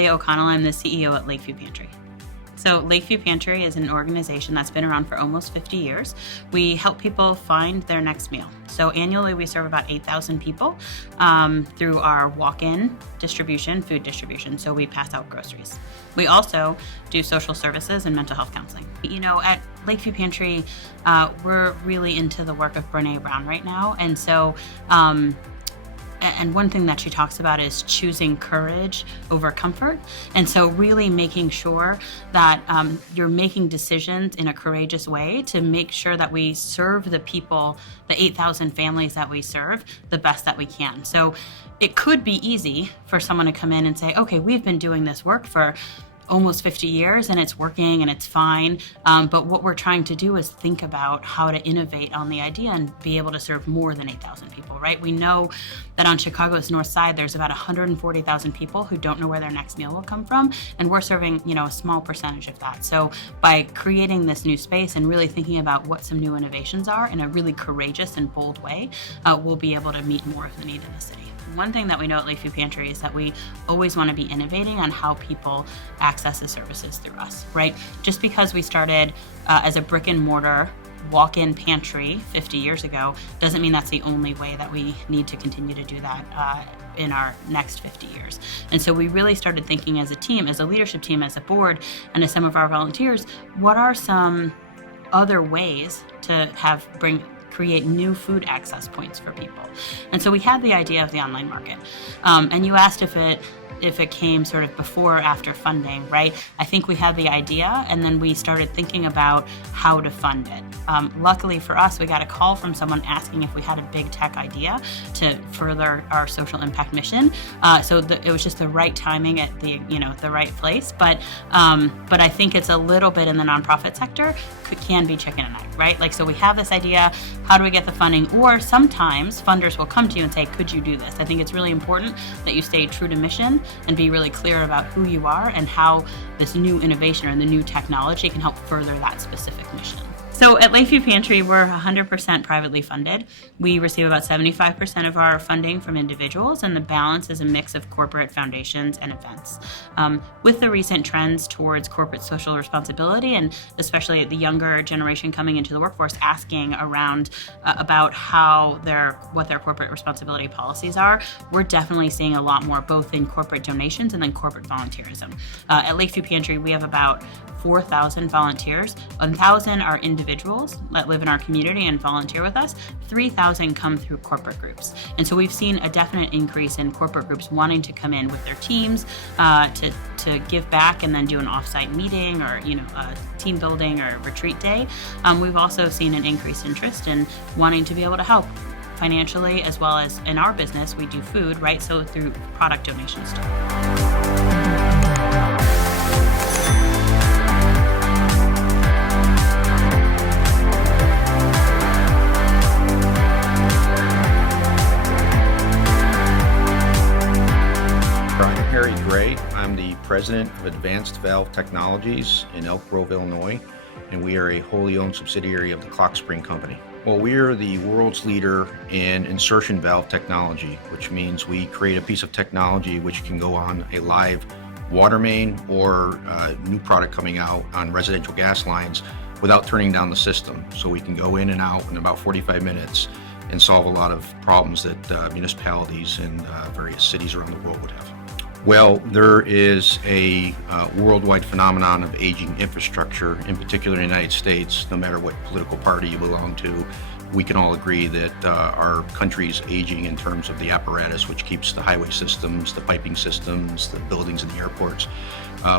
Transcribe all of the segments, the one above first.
Kellie O'Connell. I'm the CEO at Lakeview Pantry. So Lakeview Pantry is an organization that's been around for almost 50 years. We help people find their next meal. So annually we serve about 8,000 people through our walk-in distribution, food distribution. So we pass out groceries. We also do social services and mental health counseling. You know, at Lakeview Pantry, we're really into the work of Brene Brown right now. And so, and one thing that she talks about is choosing courage over comfort. And so really making sure that you're making decisions in a courageous way to make sure that we serve the people, the 8,000 families that we serve, the best that we can. So it could be easy for someone to come in and say, okay, we've been doing this work for almost 50 years and it's working and it's fine. But what we're trying to do is think about how to innovate on the idea and be able to serve more than 8,000 people, right? We know that on Chicago's north side, there's about 140,000 people who don't know where their next meal will come from. And we're serving, you know, a small percentage of that. So by creating this new space and really thinking about what some new innovations are in a really courageous and bold way, we'll be able to meet more of the need in the city. One thing that we know at Lakeview Pantry is that we always want to be innovating on how people access the services through us, right? Just because we started as a brick and mortar walk-in pantry 50 years ago doesn't mean that's the only way that we need to continue to do that in our next 50 years. And so we really started thinking as a team, as a leadership team, as a board, and as some of our volunteers, what are some other ways to create new food access points for people. And so we had the idea of the online market. And you asked if it came sort of before or after funding, right? I think we had the idea and then we started thinking about how to fund it. Luckily for us, we got a call from someone asking if we had a big tech idea to further our social impact mission. It was just the right timing at the right place. But I think it's a little bit in the nonprofit sector can be chicken and egg, right? Like, so we have this idea, how do we get the funding? Or sometimes funders will come to you and say, could you do this? I think it's really important that you stay true to mission and be really clear about who you are and how this new innovation or the new technology can help further that specific mission. So at Lakeview Pantry, we're 100% privately funded. We receive about 75% of our funding from individuals, and the balance is a mix of corporate foundations and events. With the recent trends towards corporate social responsibility, and especially the younger generation coming into the workforce asking around about what their corporate responsibility policies are, we're definitely seeing a lot more both in corporate donations and then corporate volunteerism. At Lakeview Pantry, we have about 4,000 volunteers. 1,000 are individuals that live in our community and volunteer with us. 3,000 come through corporate groups. And so we've seen a definite increase in corporate groups wanting to come in with their teams to give back and then do an offsite meeting or a team building or retreat day. We've also seen an increased interest in wanting to be able to help financially, as well as in our business, we do food, right? So through product donations too. I'm the president of Advanced Valve Technologies in Elk Grove, Illinois, and we are a wholly owned subsidiary of the Clock Spring Company. Well, we are the world's leader in insertion valve technology, which means we create a piece of technology which can go on a live water main or a new product coming out on residential gas lines without turning down the system. So we can go in and out in about 45 minutes and solve a lot of problems that municipalities and various cities around the world would have. Well, there is a worldwide phenomenon of aging infrastructure, in particular in the United States. No matter what political party you belong to, we can all agree that our country is aging in terms of the apparatus which keeps the highway systems, the piping systems, the buildings and the airports.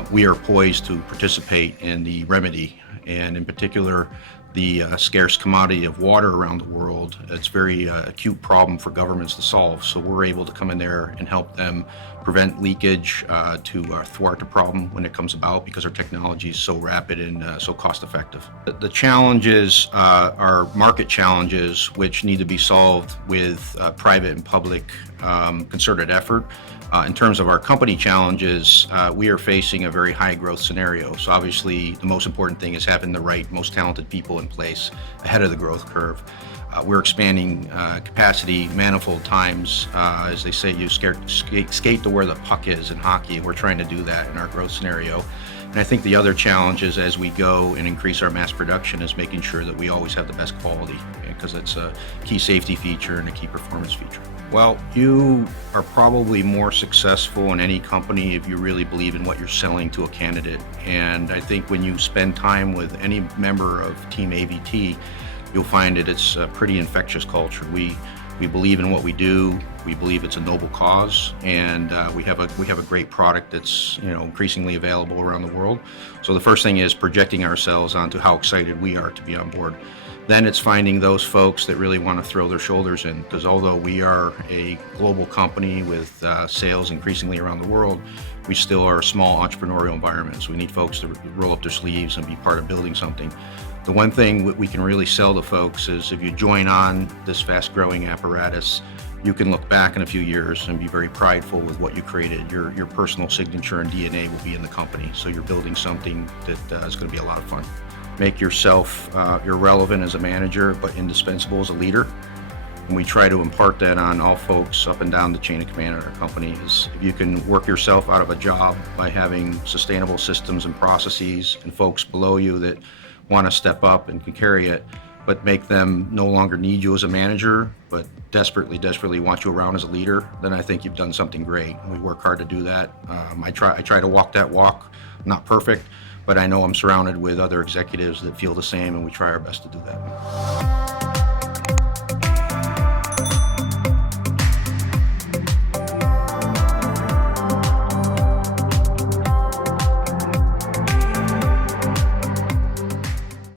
We are poised to participate in the remedy, and in particular, the scarce commodity of water around the world. It's a very acute problem for governments to solve. So we're able to come in there and help them prevent leakage, to thwart the problem when it comes about, because our technology is so rapid and so cost effective. The challenges are market challenges which need to be solved with private and public concerted effort. In terms of our company challenges, we are facing a very high growth scenario. So obviously the most important thing is having the right, most talented people in place ahead of the growth curve. We're expanding capacity manifold times. As they say, you skate to where the puck is in hockey, and we're trying to do that in our growth scenario. And I think the other challenge is as we go and increase our mass production is making sure that we always have the best quality, because it's a key safety feature and a key performance feature. Well, you are probably more successful in any company if you really believe in what you're selling to a candidate. And I think when you spend time with any member of Team AVT, you'll find that it's a pretty infectious culture. We believe in what we do. We believe it's a noble cause, and we have a great product that's increasingly available around the world. So the first thing is projecting ourselves onto how excited we are to be on board. Then it's finding those folks that really want to throw their shoulders in, because although we are a global company with sales increasingly around the world, we still are a small entrepreneurial environment. So we need folks to roll up their sleeves and be part of building something. The one thing we can really sell to folks is if you join on this fast-growing apparatus, you can look back in a few years and be very prideful with what you created. Your personal signature and DNA will be in the company. So you're building something that is going to be a lot of fun. Make yourself irrelevant as a manager, but indispensable as a leader. And we try to impart that on all folks up and down the chain of command at our company. Is if you can work yourself out of a job by having sustainable systems and processes and folks below you that want to step up and can carry it, but make them no longer need you as a manager, but desperately want you around as a leader, then I think you've done something great. And we work hard to do that. I try to walk that walk. I'm not perfect, but I know I'm surrounded with other executives that feel the same, and we try our best to do that.